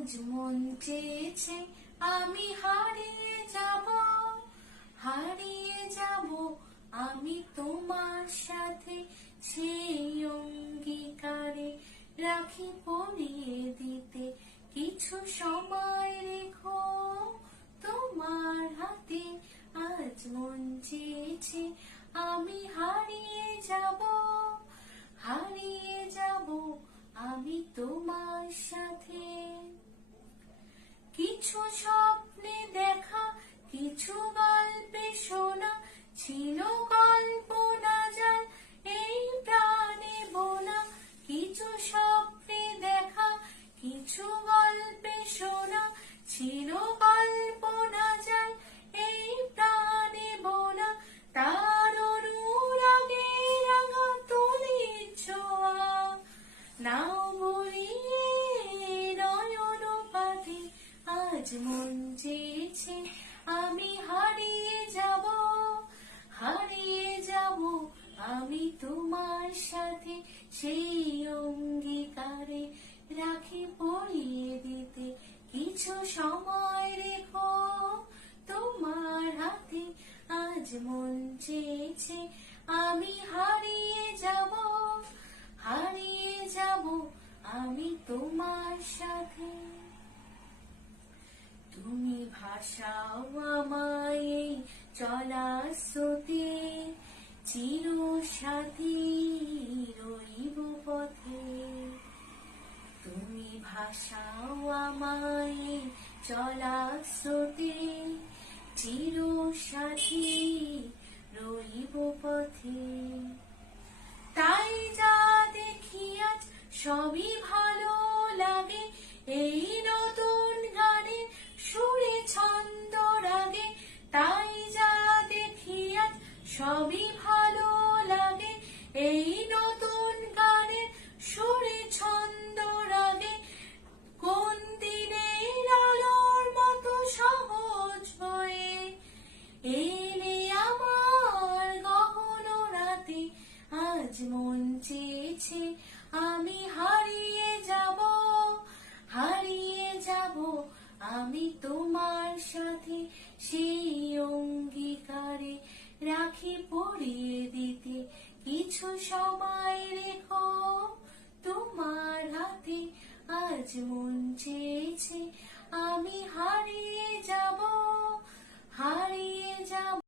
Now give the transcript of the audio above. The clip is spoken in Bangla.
আজ মন চেয়েছে আমি হারিয়ে যাব আমি তোমার সাথে, সেই অঙ্গীকারে রাখি পরিয়ে দিতে কিছু সময় রেখো তোমার হাতে। আজ মন চেয়েছে আমি হারিয়ে যাব আমি তোমার সাথে। কিছু স্বপ্নে দেখা, কিছু গল্পে শোনা, ছিল কল্পনা জাল এই প্রাণে বোনা। কিছু স্বপ্নে দেখা, কিছু গল্পে শোনা, ছিল কল্পনা জাল এই প্রাণে বোনা। তার অনুরাগে রাঙা তুলির ছোঁয়া, নাও বলিয়ে নয়ন পাতে। আজ মন চেয়েছে আমি হারিয়ে যাব আমি তোমার সাথে, সেই অঙ্গীকারে রাখি পরিয়ে দিতে কিছু সময় রেখো তোমার হাতে। আজ মন চেয়েছে আমি হারিয়ে যাব আমি তোমার সাথে। তুমি ভাসাও আমায় এই চলার স্রোতে, চিরসাথী রইব পথে। তুমি ভাসাও আমায় এই চলার স্রোতে, চিরসাথী রইব পথে। তাই যা দেখি আজ সবই ভালো লাগে, এই নতুন গানের সুরে ছন্দ রাগে। তাই যা দেখি আজ সবই ভালো লাগে, এই নতুন গানের সুরে ছন্দ রাগে। কোন দিনের আলোর মতো সহজ হয়ে এলে আমার গহন রাতে। আজ মন চেয়েছে আমি হারিয়ে যাব আমি তোমার সাথে, সেই অঙ্গীকারে রাখি পরিয়ে দিতে কিছু সময় রেখো তোমার হাতে। আজ মন চেয়েছে আমি হারিয়ে যাব